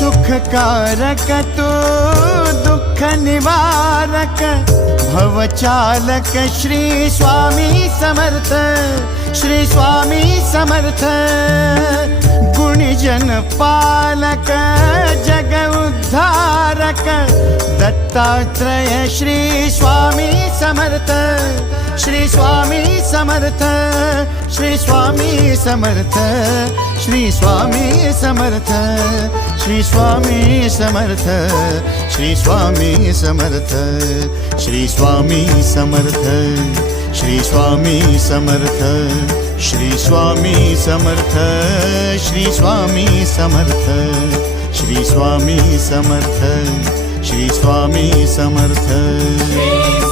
सुखकारक तू दुःख निवारक भवचालक श्री स्वामी समर्थ, श्री स्वामी समर्थ। गुणीजन पालक जग उद्धारक दत्तात्रेय श्री स्वामी समर्थ, श्री स्वामी समर्थ, श्री स्वामी समर्थ, श्री स्वामी समर्थ, श्री स्वामी समर्थ, श्री स्वामी समर्थ, श्री स्वामी समर्थ, श्री स्वामी समर्थ, श्री स्वामी समर्थ, श्री स्वामी समर्थ, श्री स्वामी समर्थ, श्री स्वामी समर्थ।